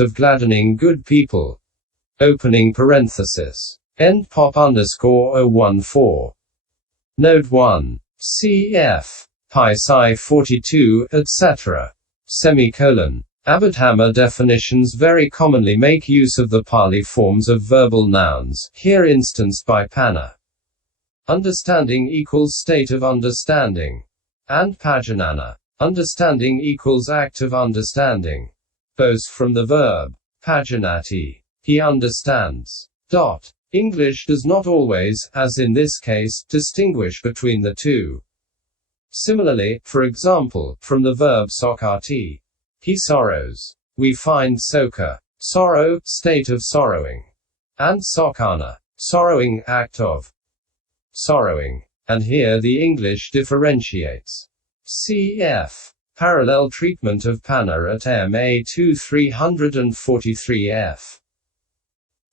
of gladdening good people. Opening parenthesis. End pop _ 014. Note 1. Cf. Paþis I 42, etc. Semicolon. Abhidhamma definitions very commonly make use of the Pali forms of verbal nouns, here instanced by panna. Understanding equals state of understanding. And pajanana. Understanding equals act of understanding. Both from the verb pajanati. He understands. English does not always, as in this case, distinguish between the two. Similarly, for example, from the verb socati. He sorrows. We find soka, sorrow, state of sorrowing. And socana, sorrowing, act of sorrowing. And here the English differentiates. Cf. Parallel treatment of panna at MA 2 343f.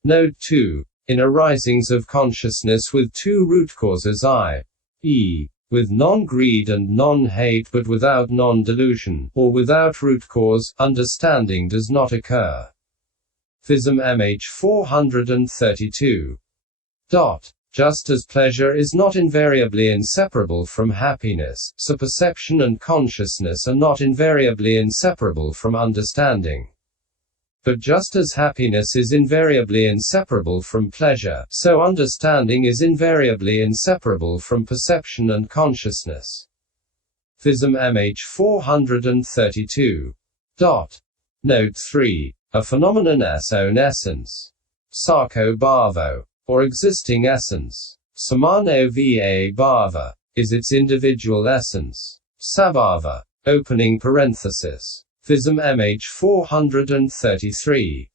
Note 2. In arisings of consciousness with two root causes i.e., with non-greed and non-hate but without non-delusion, or without root cause, understanding does not occur. Vism-mhþ 432. Just as pleasure is not invariably inseparable from happiness, so perception and consciousness are not invariably inseparable from understanding. But just as happiness is invariably inseparable from pleasure, so understanding is invariably inseparable from perception and consciousness. Vism-mhþ 432. Note 3. A phenomenon's own essence. Sarko bhavo, or existing essence. Samano va bhava, is its individual essence. Sabhava, opening parenthesis. Vism-mhþ 433.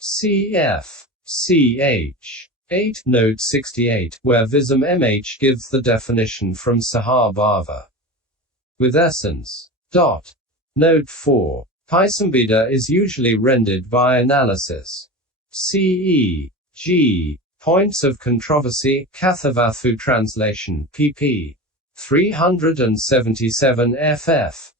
Cf. ch. 8, note 68, where Vism-mhþ gives the definition from Saha Bhava. With essence. Note 4. Paisambheda is usually rendered by analysis. C.E. G. Points of Controversy, Kathavathu Translation, pp. 377 ff.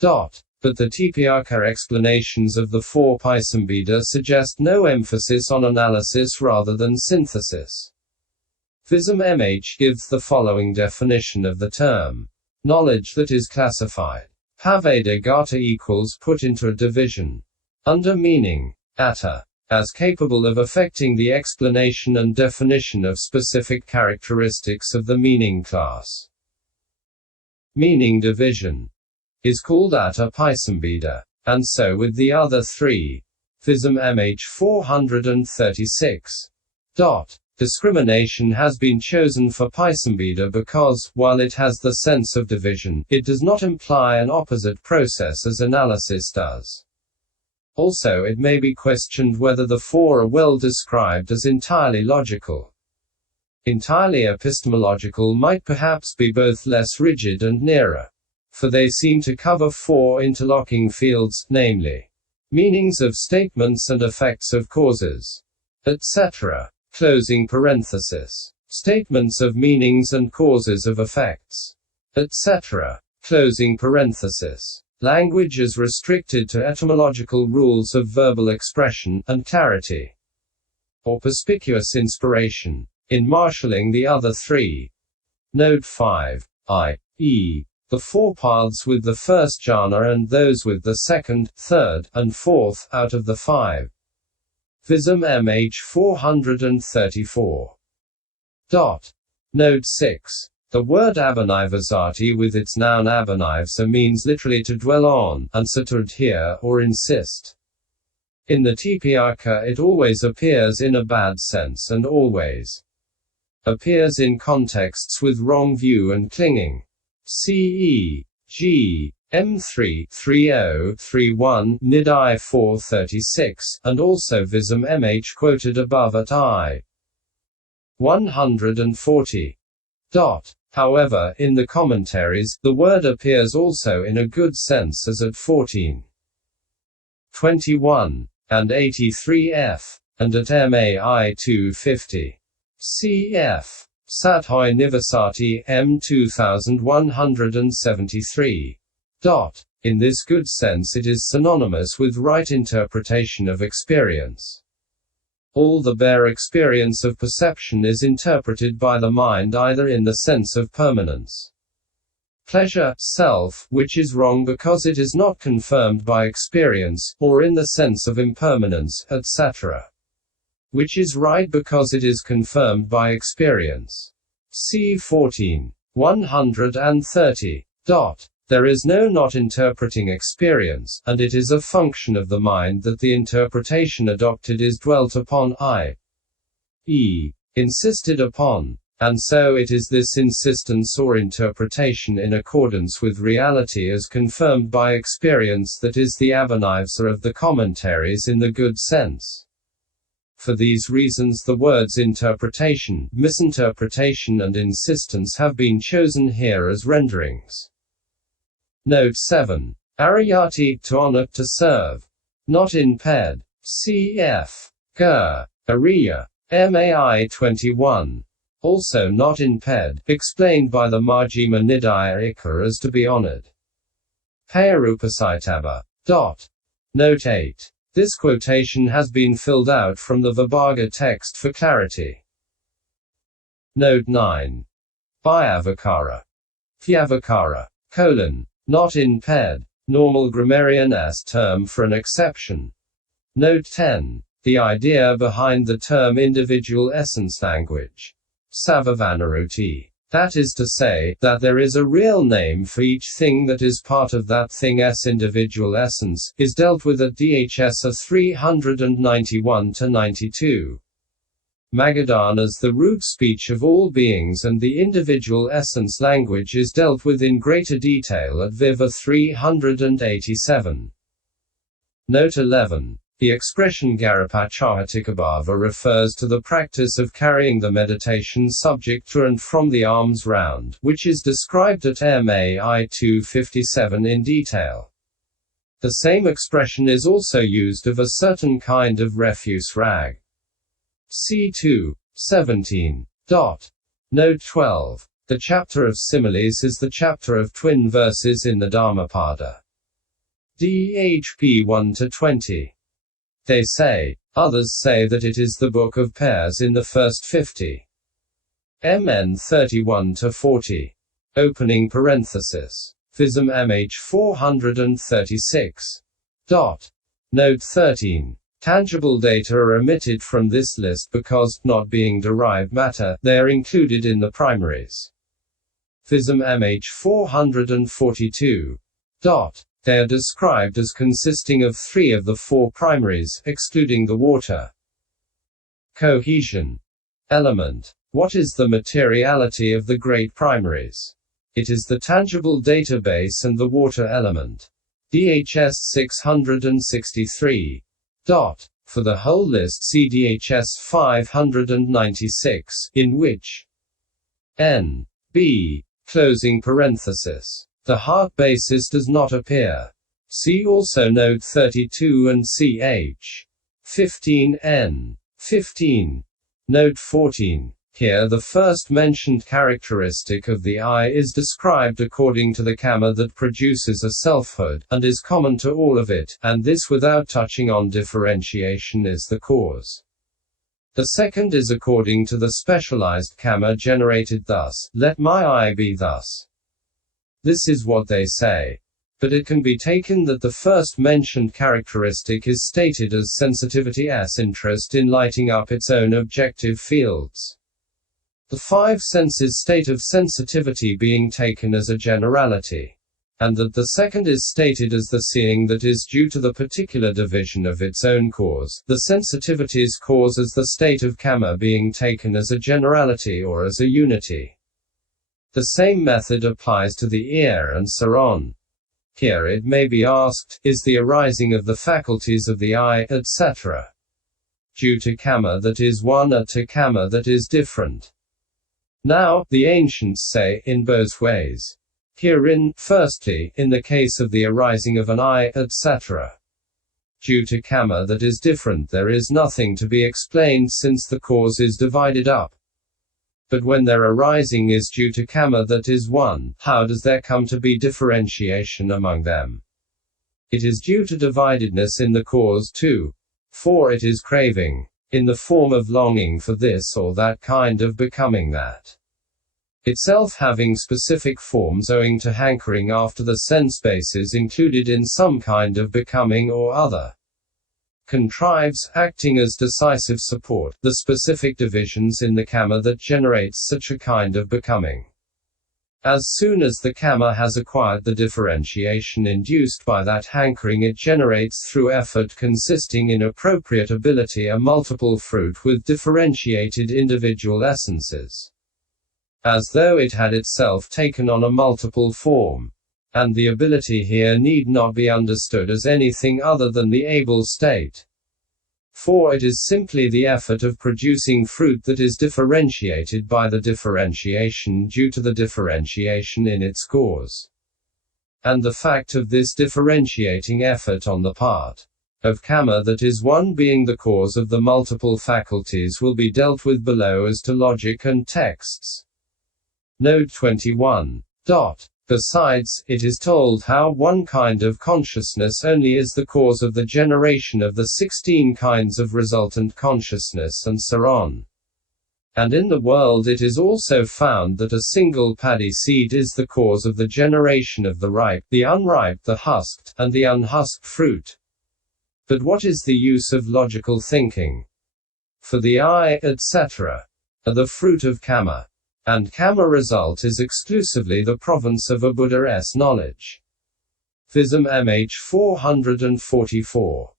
But the Tipiyaka explanations of the four Paisambheda suggest no emphasis on analysis rather than synthesis. Vism-mhþ gives the following definition of the term. Knowledge that is classified. Paveda equals put into a division. Under meaning. Atta. As capable of affecting the explanation and definition of specific characteristics of the meaning class. Meaning division is called Atta Paisambheda, and so with the other three. Vism-mhþ 436. Discrimination has been chosen for Paisambheda because, while it has the sense of division, it does not imply an opposite process as analysis does. Also, it may be questioned whether the four are well described as entirely logical. Entirely epistemological might perhaps be both less rigid and nearer. For they seem to cover four interlocking fields, namely, meanings of statements and effects of causes, etc. Closing parenthesis. Statements of meanings and causes of effects, etc. Closing parenthesis. Language is restricted to etymological rules of verbal expression, and clarity, or perspicuous inspiration, in marshalling the other three. Note 5. I.e. the four paths with the first jhana and those with the second, third, and fourth, out of the five. Vism-mhþ 434. Note 6. The word abhinivasati with its noun abhinivasa means literally to dwell on, and so to adhere, or insist. In the Tipiyaka it always appears in a bad sense and always appears in contexts with wrong view and clinging. C.E. G. M3 3031 Nid I 436, and also Vism-mhþ quoted above at I. 140. However, in the commentaries, the word appears also in a good sense as at 14:21 and 83f, and at MAI 250. Cf. Sathoi Nivasati, M 2173. In this good sense it is synonymous with right interpretation of experience. All the bare experience of perception is interpreted by the mind either in the sense of permanence, pleasure, self, which is wrong because it is not confirmed by experience, or in the sense of impermanence, etc., which is right because it is confirmed by experience. C. 14. 130. There is no not interpreting experience, and it is a function of the mind that the interpretation adopted is dwelt upon, i.e., insisted upon. And so it is this insistence or interpretation in accordance with reality as confirmed by experience that is the Abhidhamma of the commentaries in the good sense. For these reasons the words interpretation, misinterpretation and insistence have been chosen here as renderings. Note 7. Ariyati, to honor, to serve. Not in ped. Cf. Gur. Ariya. Mai 21. Also not in ped, explained by the Majjhima Nikāya Ikka as to be honored. Payarupasitaba. Note 8. This quotation has been filled out from the Vibhaga text for clarity. Note 9. Vyavakara. Vyavakara. Not in ped. Normal grammarian s term for an exception. Note 10. The idea behind the term individual essence language. Savavanaruti. That is to say, that there is a real name for each thing that is part of that thing's individual essence, is dealt with at Dhs 391-92. Magadana as the root speech of all beings, and the individual essence language is dealt with in greater detail at Viva 387. Note 11. The expression Garapachahatikabhava refers to the practice of carrying the meditation subject to and from the arms round, which is described at MAI 257 in detail. The same expression is also used of a certain kind of refuse rag. C2. 17. Note 12. The chapter of similes is the chapter of twin verses in the Dhammapada. DHP 1-20. They say. Others say that it is the book of pairs in the first 50. MN 31-40. Opening parenthesis. Vism-mhþ 436. Note 13. Tangible data are omitted from this list because, not being derived matter, they are included in the primaries. Vism-mhþ 442. They are described as consisting of 3 of the 4 primaries, excluding the water. Cohesion. Element. What is the materiality of the great primaries? It is the tangible database and the water element. DHS 663. For the whole list see DHS 596, in which N. B. Closing parenthesis. The heart basis does not appear. See also note 32 and ch. 15 n. 15. Note 14. Here the first mentioned characteristic of the I is described according to the kamma that produces a selfhood, and is common to all of it, and this without touching on differentiation is the cause. The second is according to the specialized kamma generated thus, let my I be thus. This is what they say. But it can be taken that the first mentioned characteristic is stated as sensitivity's interest in lighting up its own objective fields. The 5 senses' state of sensitivity being taken as a generality. And that the second is stated as the seeing that is due to the particular division of its own cause, the sensitivity's cause as the state of kamma being taken as a generality or as a unity. The same method applies to the ear and so on. Here it may be asked, is the arising of the faculties of the eye, etc., due to kamma that is one or to kamma that is different? Now, the ancients say, in both ways. Herein, firstly, in the case of the arising of an eye, etc., due to kamma that is different, there is nothing to be explained since the cause is divided up. But when their arising is due to kamma that is one, how does there come to be differentiation among them? It is due to dividedness in the cause too. For it is craving, in the form of longing for this or that kind of becoming that. Itself having specific forms owing to hankering after the sense bases included in some kind of becoming or other. Contrives, acting as decisive support, the specific divisions in the kamma that generates such a kind of becoming. As soon as the kamma has acquired the differentiation induced by that hankering, it generates through effort consisting in appropriate ability a multiple fruit with differentiated individual essences. As though it had itself taken on a multiple form. And the ability here need not be understood as anything other than the able state. For it is simply the effort of producing fruit that is differentiated by the differentiation due to the differentiation in its cause. And the fact of this differentiating effort on the part of kamma, that is one being the cause of the multiple faculties, will be dealt with below as to logic and texts. Note 21. Besides, it is told how one kind of consciousness only is the cause of the generation of the 16 kinds of resultant consciousness and so on. And in the world it is also found that a single paddy seed is the cause of the generation of the ripe, the unripe, the husked, and the unhusked fruit. But what is the use of logical thinking? For the I, etc., are the fruit of kamma. And kamma result is exclusively the province of a Buddha's knowledge. Vism-mhþ 444.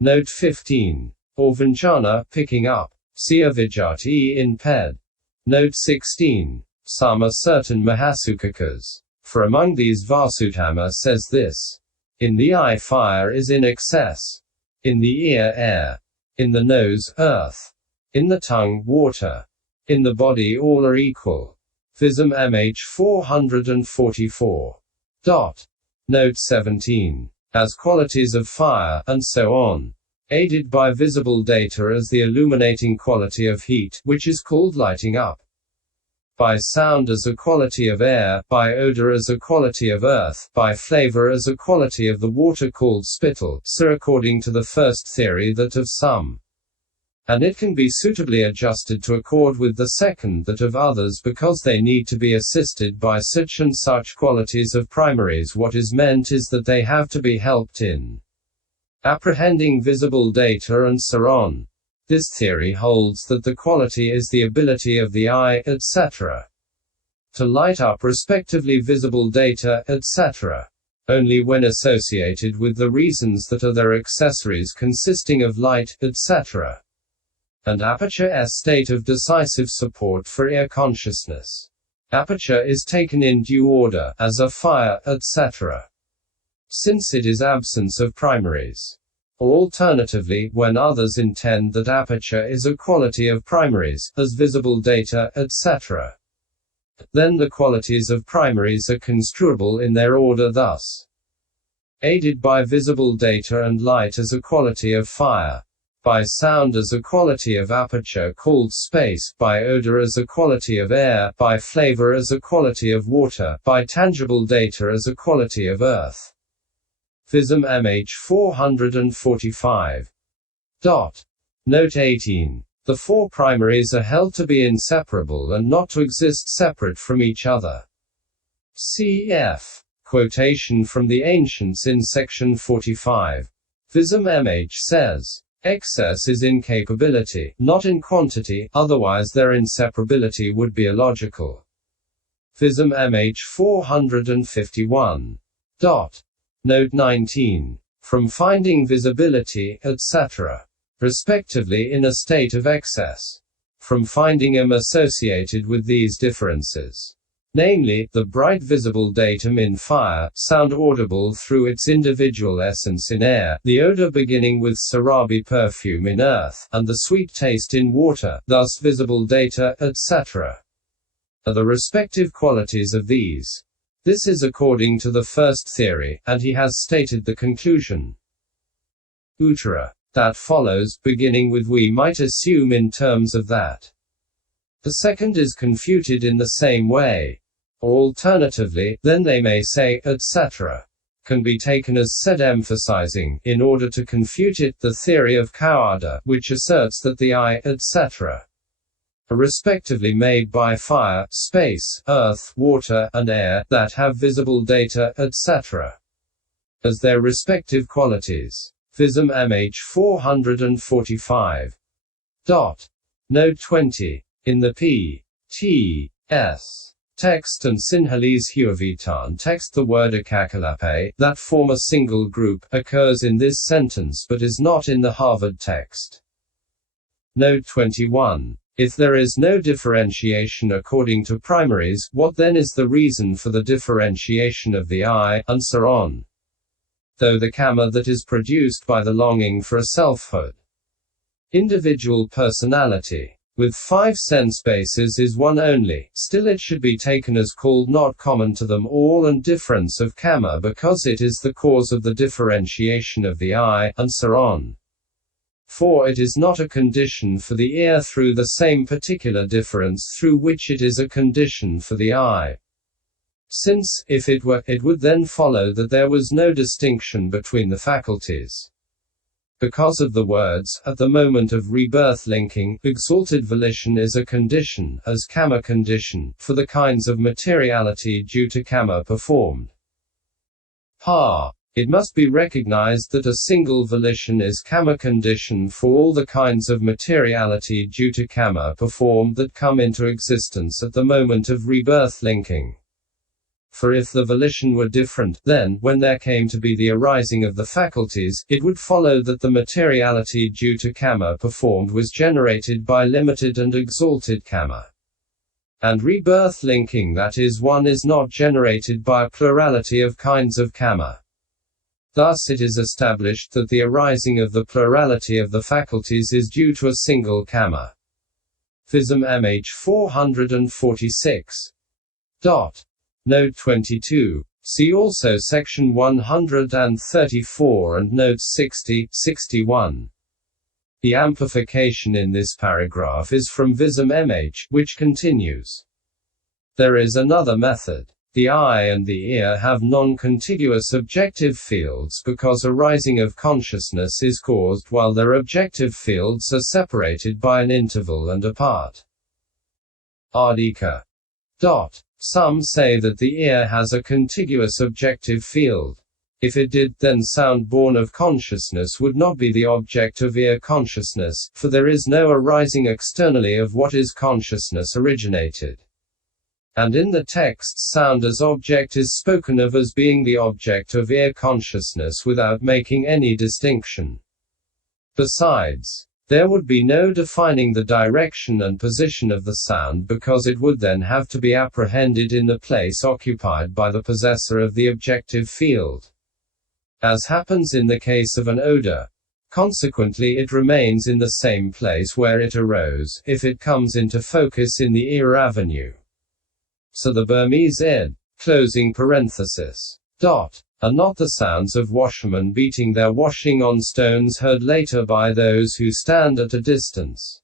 Note 15. Or vijnana, picking up. See Avijjati in Ped. Note 16. Some are certain Mahasukakas. For among these Vasudhamma says this. In the eye fire is in excess. In the ear air. In the nose earth. In the tongue water. In the body all are equal. Vism-mhþ 444. Note 17. As qualities of fire, and so on. Aided by visible data as the illuminating quality of heat, which is called lighting up. By sound as a quality of air, by odor as a quality of earth, by flavor as a quality of the water called spittle, so according to the first theory that of some. And it can be suitably adjusted to accord with the second that of others, because they need to be assisted by such and such qualities of primaries. What is meant is that they have to be helped in apprehending visible data and so on. This theory holds that the quality is the ability of the eye, etc., to light up respectively visible data, etc., only when associated with the reasons that are their accessories consisting of light, etc., and aperture s state of decisive support for ear consciousness. Aperture is taken in due order, as a fire, etc., since it is absence of primaries. Or alternatively, when others intend that aperture is a quality of primaries, as visible data, etc., then the qualities of primaries are construable in their order thus. Aided by visible data and light as a quality of fire. By sound as a quality of aperture called space, by odor as a quality of air, by flavor as a quality of water, by tangible data as a quality of earth. Vism-mhþ 445. Note 18. The four primaries are held to be inseparable and not to exist separate from each other. Cf. Quotation from the ancients in section 45. Vism-mhþ says, excess is incapability, not in quantity, otherwise their inseparability would be illogical. Vism-mhþ 451. Note 19. From finding visibility, etc., respectively in a state of excess. From finding associated with these differences. Namely, the bright visible datum in fire, sound audible through its individual essence in air, the odor beginning with sarabi perfume in earth, and the sweet taste in water, thus visible data, etc., are the respective qualities of these. This is according to the first theory, and he has stated the conclusion. Uttara. That follows, beginning with we might assume in terms of that. The second is confuted in the same way. Or alternatively, then they may say, etc., can be taken as said emphasizing, in order to confute it, the theory of Kawada, which asserts that the I, etc., are respectively made by fire, space, earth, water, and air, that have visible data, etc., as their respective qualities. Vism-mhþ 445. Note 20. In the P.T.S. text and Sinhalese Huavitan text, the word akakalape, that form a single group, occurs in this sentence but is not in the Harvard text. Note 21. If there is no differentiation according to primaries, what then is the reason for the differentiation of the I, and so on? Though the karma that is produced by the longing for a selfhood, individual personality, with 5 sense bases is one only, still it should be taken as called not common to them all and difference of karma because it is the cause of the differentiation of the I, and so on. For it is not a condition for the ear through the same particular difference through which it is a condition for the I. Since, if it were, it would then follow that there was no distinction between the faculties. Because of the words, at the moment of rebirth linking, exalted volition is a condition, as karma condition, for the kinds of materiality due to karma performed. It must be recognized that a single volition is karma condition for all the kinds of materiality due to karma performed that come into existence at the moment of rebirth linking. For if the volition were different, then, when there came to be the arising of the faculties, it would follow that the materiality due to karma performed was generated by limited and exalted karma. And rebirth linking, that is, one is not generated by a plurality of kinds of karma. Thus it is established that the arising of the plurality of the faculties is due to a single karma. Vism-mhþ 446. Note 22. See also section 134 and notes 60, 61. The amplification in this paragraph is from Vism-mhþ, which continues. There is another method. The eye and the ear have non-contiguous objective fields because arising of consciousness is caused while their objective fields are separated by an interval and apart. Ardika. Some say that the ear has a contiguous objective field. If it did, then sound born of consciousness would not be the object of ear consciousness, for there is no arising externally of what is consciousness originated. And in the text, sound as object is spoken of as being the object of ear consciousness without making any distinction. Besides, there would be no defining the direction and position of the sound because it would then have to be apprehended in the place occupied by the possessor of the objective field. As happens in the case of an odor. Consequently it remains in the same place where it arose, if it comes into focus in the ear avenue. So the Burmese ed. Closing parenthesis. Are not the sounds of washermen beating their washing on stones heard later by those who stand at a distance?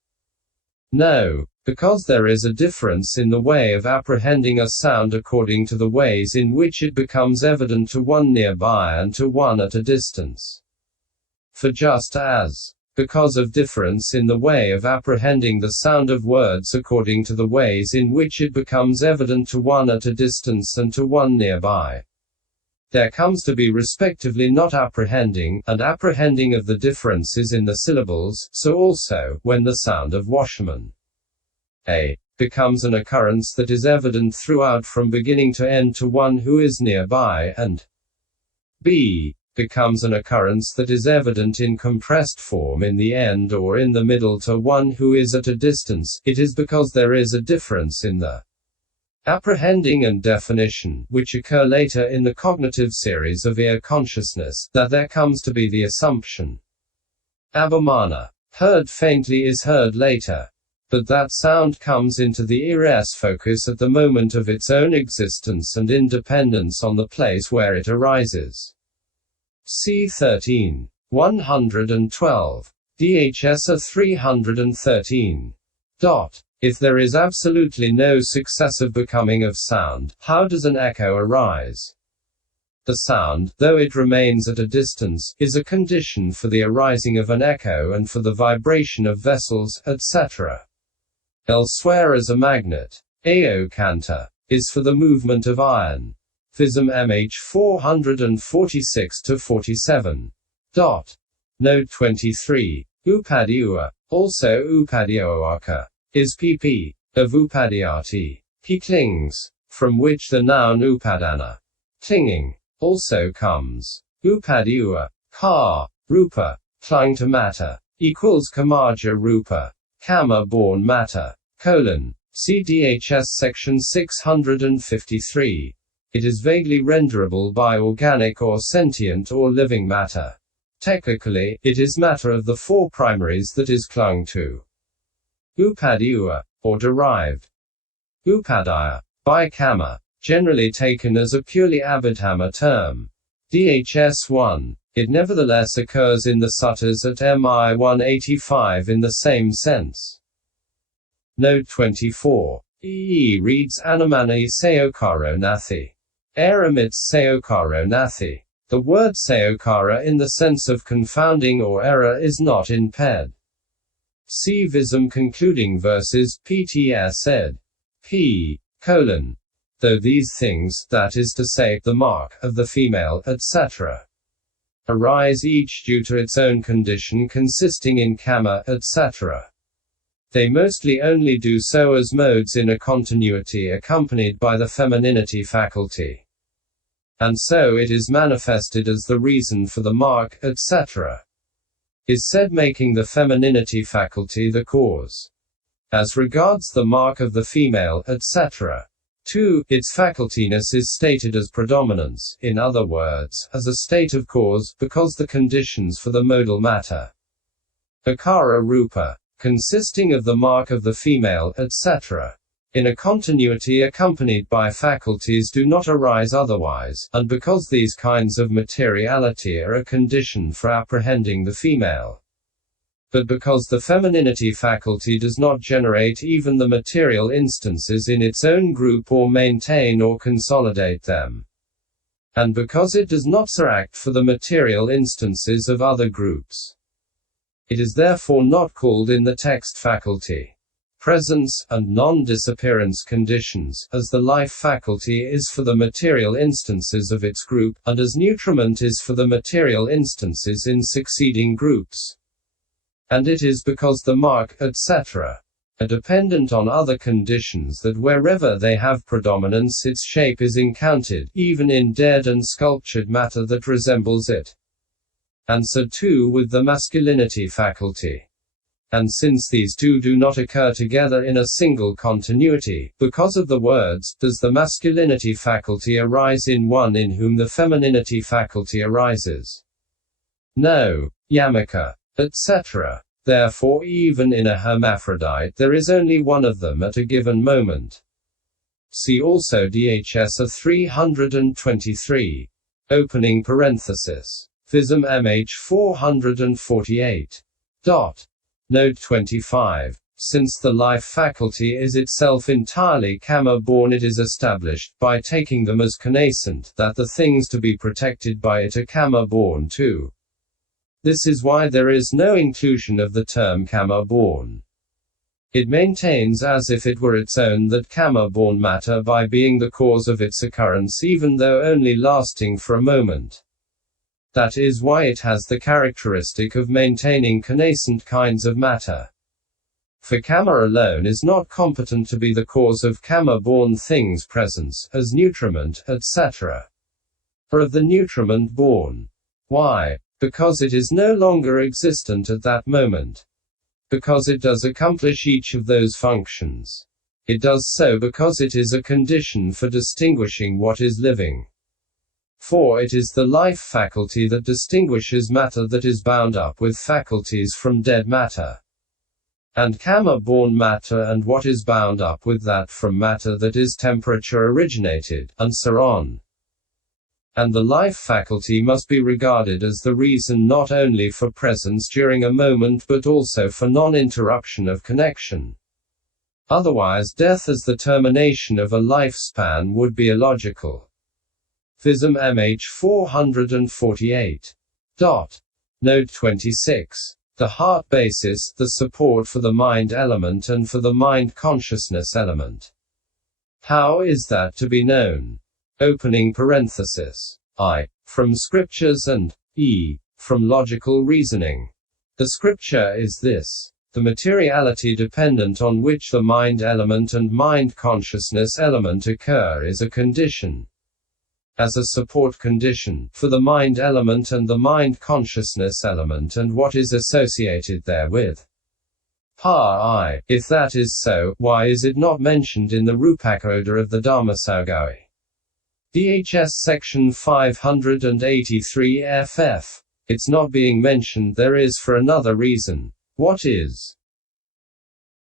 No, because there is a difference in the way of apprehending a sound according to the ways in which it becomes evident to one nearby and to one at a distance. For just as, because of difference in the way of apprehending the sound of words according to the ways in which it becomes evident to one at a distance and to one nearby, there comes to be respectively not apprehending, and apprehending of the differences in the syllables, so also, when the sound of washerman a becomes an occurrence that is evident throughout from beginning to end to one who is nearby, and b becomes an occurrence that is evident in compressed form in the end or in the middle to one who is at a distance, it is because there is a difference in the apprehending and definition, which occur later in the cognitive series of ear consciousness, that there comes to be the assumption. Abhidhamma, heard faintly, is heard later. But that sound comes into the ear's focus at the moment of its own existence and independence on the place where it arises. C. 13. 112. DHS 313. If there is absolutely no successive becoming of sound, how does an echo arise? The sound, though it remains at a distance, is a condition for the arising of an echo and for the vibration of vessels, etc. Elsewhere as a magnet. Aokanta is for the movement of iron. Vism-mhþ 446-47. Note 23. Upadiyua, also upadioaka, is pp. of upadiyati. He clings, from which the noun upadana, clinging, also comes. Upadiyua, ka, rupa, clung to matter, equals kamaja rupa, kama born matter, see DHS section 653. It is vaguely renderable by organic or sentient or living matter. Technically, it is matter of the four primaries that is clung to. Upadiyua, or derived. Upadaya, by kama, generally taken as a purely Abhidhamma term. DHS 1. It nevertheless occurs in the suttas at MI 185 in the same sense. Note 24. Reads Anumani Sayokaro Nathi. Omits Sayokaro Nathi. The word Sayokara in the sense of confounding or error is not in Ped. See Vism concluding verses, PTS ed. P. Though these things, that is to say, the mark of the female, etc., arise each due to its own condition consisting in kama, etc., they mostly only do so as modes in a continuity accompanied by the femininity faculty. And so it is manifested as the reason for the mark, etc., is said, making the femininity faculty the cause. As regards the mark of the female, etc., 2. Its facultiness is stated as predominance, in other words, as a state of cause, because the conditions for the modal matter, akara rupa, consisting of the mark of the female, etc., in a continuity accompanied by faculties do not arise otherwise, and because these kinds of materiality are a condition for apprehending the female. But because the femininity faculty does not generate even the material instances in its own group or maintain or consolidate them. And because it does not act for the material instances of other groups. It is therefore not called in the text faculty, presence, and non-disappearance conditions, as the life faculty is for the material instances of its group, and as nutriment is for the material instances in succeeding groups. And it is because the mark, etc., are dependent on other conditions that wherever they have predominance its shape is encountered, even in dead and sculptured matter that resembles it. And so too with the masculinity faculty. And since these two do not occur together in a single continuity, because of the words, does the masculinity faculty arise in one in whom the femininity faculty arises? No. Yamaka, etc. Therefore even in a hermaphrodite there is only one of them at a given moment. See also DHS 323. Opening parenthesis. Vism-mhþ 448. Note 25. Since the life faculty is itself entirely kama-born, it is established, by taking them as connascent, that the things to be protected by it are kama-born too. This is why there is no inclusion of the term kama-born. It maintains as if it were its own that kama-born matter by being the cause of its occurrence even though only lasting for a moment. That is why it has the characteristic of maintaining connascent kinds of matter. For kama alone is not competent to be the cause of kama-born things' presence, as nutriment, etc., or of the nutriment born. Why? Because it is no longer existent at that moment. Because it does accomplish each of those functions. It does so because it is a condition for distinguishing what is living. For it is the life faculty that distinguishes matter that is bound up with faculties from dead matter. And kama-born matter and what is bound up with that from matter that is temperature originated, and so on. And the life faculty must be regarded as the reason not only for presence during a moment but also for non-interruption of connection. Otherwise death as the termination of a lifespan would be illogical. Vism-mhþ 448. Note 26. The heart basis, the support for the mind element and for the mind consciousness element. How is that to be known? Opening parenthesis. I. From scriptures and e. from logical reasoning. The scripture is this. The materiality dependent on which the mind element and mind consciousness element occur is a condition. As a support condition, for the mind element and the mind consciousness element and what is associated therewith. I. If that is so, why is it not mentioned in the Rupakoda of the Dharmasaugavi? DHS section 583 FF. It's not being mentioned there is for another reason. What is?